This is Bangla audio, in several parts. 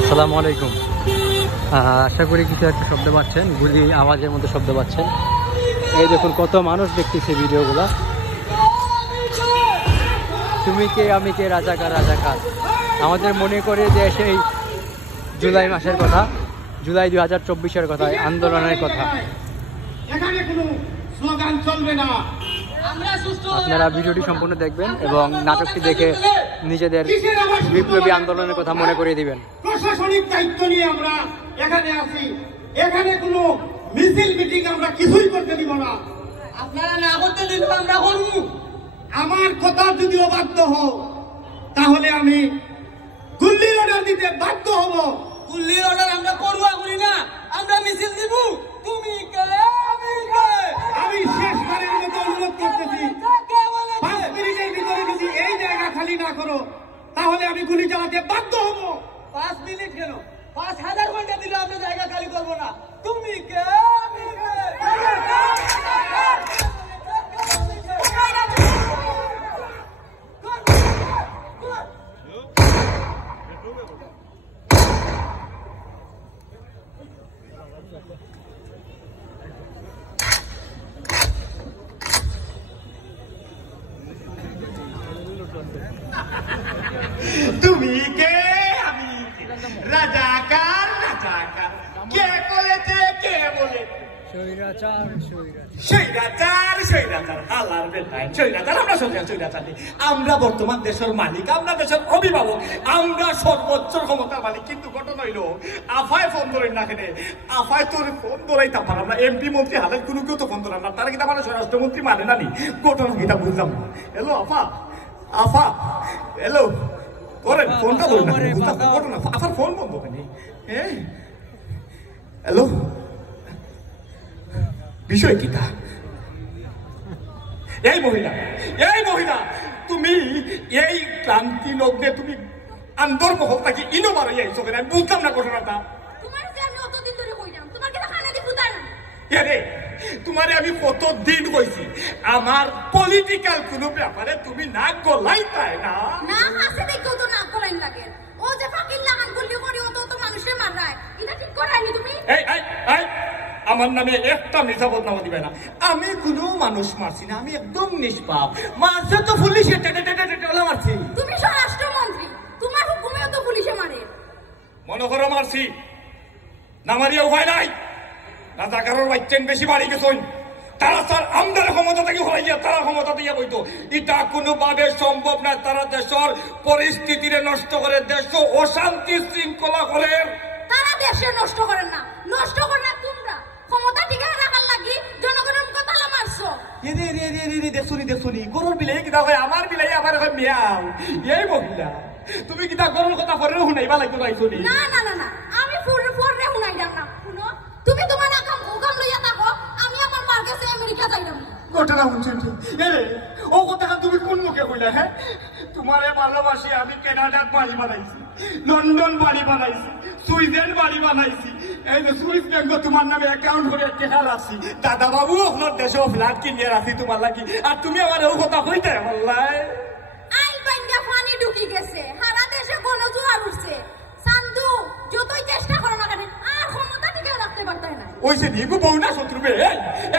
আসসালামু আলাইকুম। আশা করি কিছু একটা শব্দ পাচ্ছেন, গুলি আওয়াজের মধ্যে শব্দ পাচ্ছেন। এই দেখুন কত মানুষ দেখতেছে ভিডিওগুলা। তুমি কে আমি কে রাজাকার রাজাকার, আমাদের মনে করে যে সেই জুলাই মাসের কথা, জুলাই 2024-এর কথা, আন্দোলনের কথা। এখানে কোনো স্লোগান চলবে না। আপনারা ভিডিওটি সম্পূর্ণ দেখবেন এবং নাটকটি দেখে নিজেদের বিপ্লবী আন্দোলনের কথা মনে করিয়ে দিবেন। প্রশাসনিক দায়িত্ব নিয়ে আমরা এখানে আছি, এখানে কোনো মিছিল মিটিং আমরা কিছুই করতে দিব না। আপনারা না করতে দিলে আমরা করব। আমার কথা যদি অবাধ্য হও তাহলে আমি গুল্লির অর্ডার দিতে বাধ্য হব। গুল্লির অর্ডার আমরা করবা করি না, আমরা মিছিল দিব। তুমি কে আমি কে? আমি শেষবারের মতো অনুরোধ করতেছি, 5 মিনিটের ভিতরে যদি এই জায়গা খালি না করো তাহলে আমি গুলি চালাতে বাধ্য হব। 5 মিনিট কেন, 5000 ঘন্টা দিলে আমরা জায়গা খালি করবো না। তুমি কে আমি কে? তুমি কে আমি রাজাকার রাজাকার, কে বলেছে কে বলে স্বৈরাচার স্বৈরাচার স্বৈরাচার আল্লাহর বেলায় স্বৈরাচার। আমরা স্বৈরাচার নেই, আমরা বর্তমান দেশের মালিক, আমরা দেশের অভিভাবক, আমরা সর্বোচ্চ ক্ষমতার মালিক। কিন্তু ঘটনা হইল আফায় ফোন ধরেন না কেন, আফায় তোর ফোন ধরাইতাম পার আমরা এমপি মন্ত্রী হালের কোনো কেউ তো ফোন ধরেন না, তারা কিন্তু আমার স্বরাষ্ট্রমন্ত্রী মানে না নি। ঘটনা কিটা বুঝলাম না। হ্যালো আফা, আফা হ্যালো করেন ফোনটা বলেন না, ঘটনা আফার ফোন বন্ধ কেন? হ্যালো বিষয় কিটা? এই মহিলা তুমি এই ক্লান্তি লগ্নে তুমি আন্দোর মহল থাকি ইনোবার হয়ে আইছো কেন? আমি বুঝলাম না ঘটনাটা। তোমারে আমি কতদিন কইছি আমার পলিটিক্যাল কোন ব্যাপারে তুমি না গলাই তাই না। না আছে দেখো তো না গলাই লাগে। ও যে ফাকিল লাগান গুলি করি ও তো মানুষে মারায়, এটা ঠিক করাইনি তুমি? এই আমার নামে একটা মিথ্যা বদনাম দিবে না। আমি কোনো মানুষ মারছি না, আমি একদম নিষ্পাপ। মারছে তো পুলিশে টেলা মারছি। তুমি স্বরাষ্ট্রমন্ত্রী, তোমার হুকুমেও তো পুলিশে মারে। মনে করো মারছি, না মারিয়া উপায় নাই। রাজাকারের বাচ্চেন বেশি বাড়ি গেছই, তারা স্যার আমাদের ক্ষমতা থেকে হরাইয়া তারা ক্ষমতা দিয়ে বইতো, এটা কোনোভাবে সম্ভব না। তারা দেশের পরিস্থিতিরে নষ্ট করে, দেশ অশান্তি শৃঙ্খলা করে। তারা দেশে নষ্ট করেন না, নষ্ট করে না তোমরা। ক্ষমতা ঠিক রাখার লাগি জনগণের কথা মারছো। দেখছনি গরুর বিলাই কিতা হয়, আমার বিলাই আবার এখন মিয়াও। এই মহিলা তুমি কিতা গরুর কথা পরে শুনাইবা লাগতো গাইছনি? না না না না, আমি পরে শুনাই যাব না। শুনো, তুমি তোমার কাম লইয়া থাকো, আমি আমার মার কাছে আমেরিকা যাইলাম। ঘটনা শুনছি ও কথা তুমি কোন মুখে কইলা? হ্যাঁ, তোমারে ভালোবাসি আমি কানাডাত বাড়ি বানাইছি, লন্ডন বাড়ি বানাইছি, সুইডেন বাড়ি বানাইছি, এই যে সুইস ব্যাংক তোমার নামে অ্যাকাউন্ট করে টেকা রাখছি, দাদা বাবু আপনার দেশে ফ্ল্যাট কিনে রাখছি তোমার লাগি। আর তুমি আমার ও কথা কইতে বললাই? আইল বাইন্দা পানি ঢুকি গেছে, সারা দেশে গণজোয়ার উঠছে। সান্দু যতই চেষ্টা করো না কেন আর ক্ষমতা টিকে রাখতে পারতে না। ওইসে নিয়ে বউ না শত্রু বে।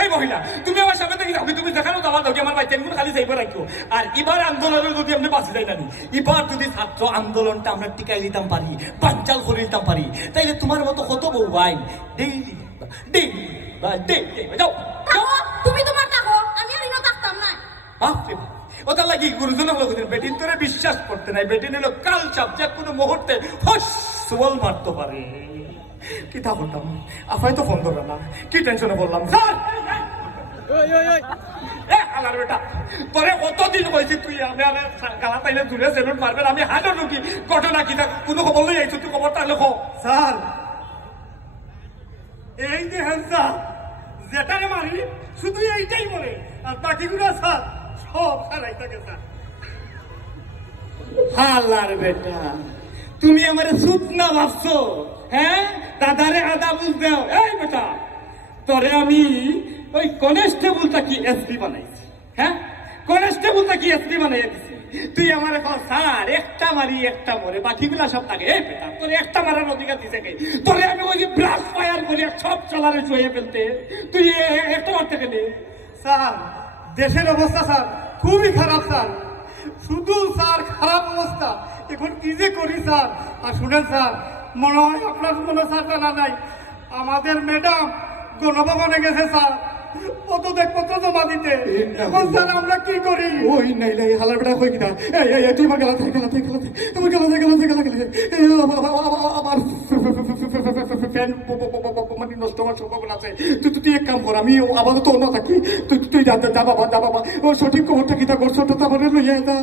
এই মহিলা তুমি আমার সামনে থেকে যাবি, তুমি দেখানো তো আমার দোকে আমার ভাই কেমন খালি যাইবার রাখো। আর এবার আন্দোলনে যদি আমরা বাঁচি যাই না, এবার যদি ছাত্র আন্দোলনটা আমরা টিকাই দিতাম পারি, বাঞ্চাল করে দিতাম পারি, তাইলে তোমার মতো কত বউ ভাই ডেইলি যাও। তুমি তোমার থাকো, আমি আর ইনো থাকতাম না। ওটা লাগি গুরুজনের লোক বেটিন তোরে বিশ্বাস করতে নাই। বেটিন হলো কাল চাপ, যে কোনো মুহূর্তে ফসল মারতে পারে। কি তা বলতাম, আফাই তো ফোন ধরলাম না, কি টেনশনে বললাম স্যার। বেটা তোরে কতদিন বলছি তুই আমি গালা পাইলে দূরে সেলুট মারবেন, আমি হাজার ঢুকি। ঘটনা কি কোনো খবর লই আইছো? তুই খবরটা লেখো স্যার। এই যে হ্যাঁ যেটারে মারি শুধু এইটাই বলে, আর বাকিগুলো স্যার সব হারাই থাকে স্যার। হালার বেটা তুমি আমার সুত না ভাবছো? হ্যাঁ, দাদারে আদা বুঝ দাও। এই বেটা তোরে আমি ওই কনস্টেবল কি এসপি বানাইছি। হ্যাঁ, কনস্টেবল কি এসপি বানাইয়া দিছি। তুই আমার এখন স্যার একটা মারি একটা মরে বাকিগুলা সব থাকে এই বেটা তোর একটা মারার অধিকার দিতে কে তোরে আমি ওই যে ব্লাস্ট ফায়ার করে সব চলারে জয়ে ফেলতে তুই একটা মারতে গেলে স্যার দেশের অবস্থা স্যার খুবই খারাপ স্যার শুধু স্যার খারাপ অবস্থা এখন কি যে করি স্যার আর শুনেন স্যার মনে হয় আপনার কোনো স্যার জানা নাই আমাদের ম্যাডাম গণভবনে গেছে স্যার পত্র জমা দিতে এখন স্যার আমরা কি করি ওই নাই নাই হালার বেটা কই কিনা এই তুই আমার গেলা তোমার আমার ফ্যান মানে নষ্ট হওয়ার সম্ভাবনা আছে তুই এক কাম কর আমি আপাতত অন্য থাকি তুই যা বাবা ও সঠিক খবরটা কিতা করছো তো আমার লইয়া যা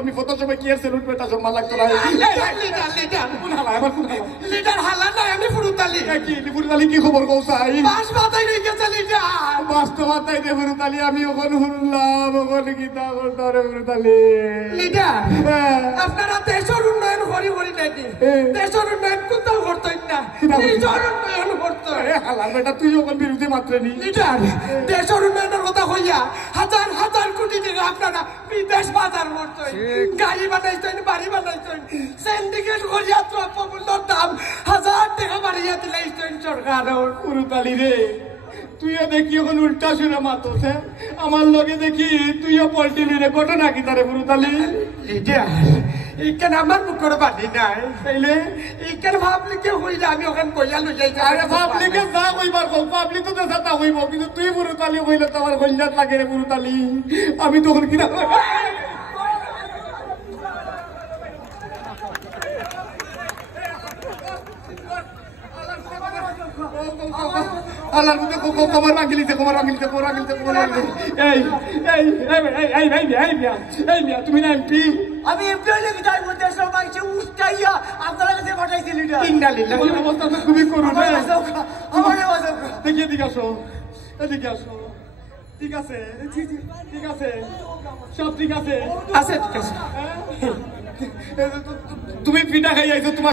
আমি কত সময় কি সেলুট বেটা সম্মান লাগতো না আমি ফুরুতালি কি খবর কৌ চাই বাস মাথায় রয়ে গেছে বাস তো মাথায় রে ফুরুতালি আমি ওখানে শুনলাম ওখানে গীতা করতে ফুরুতালি আপনারা দেশের উন্নয়ন করি নাকি দেশের উন্নয়ন কোথাও করতেন না নিজের উন্নয়ন করতো হালার বেটা তুই ওখান বিরুদ্ধে মাত্র নি দেশের উন্নয়নের কথা হইয়া হাজার হাজার কোটি টাকা আপনারা বিদেশ বাজার করতেন গাড়ি বানাইতেন বাড়ি বানাইতেন সিন্ডিকেট করিয়া দ্রব্যমূল্যের দাম 1000 টাকা বাড়িয়া দিলাইতেন সরকার পুরুতালি রে তুইও দেখি এখন উল্টা শুনে মাতোস হ্যাঁ আমার লগে দেখি তুইও পল্টিলি রে ঘটনা কি তারে পুরুতালি ইকেন আমার মুখের বাড়ি নাই তাইলে ইকেন ভাবলিকে হইলে আমি ওখানে কইয়া লই যাই আরে ভাবলিকে যা কইবার কও পাবলিক তো দেখা তা হইব কিন্তু তুই পুরুতালি হইলে তো আমার গঞ্জাত লাগে রে পুরুতালি আমি তখন কিনা আল্লাহর মধ্যে কোমর রাগিলিতে এই মিয়া তুমি না এমপি আমি এমপি হইলে কি তাই বলতে সবাই যে উস্কাইয়া আপনারা কাছে পাঠাইছিল এটা ইন্নালিল্লাহ এই অবস্থা তো খুবই করুণ আমার দেখিয়ে দিকে আসো এদিকে আসো ঠিক আছে সব ঠিক আছে ঠিক আছে তুমি পিঠা খাই যাইছো তোমার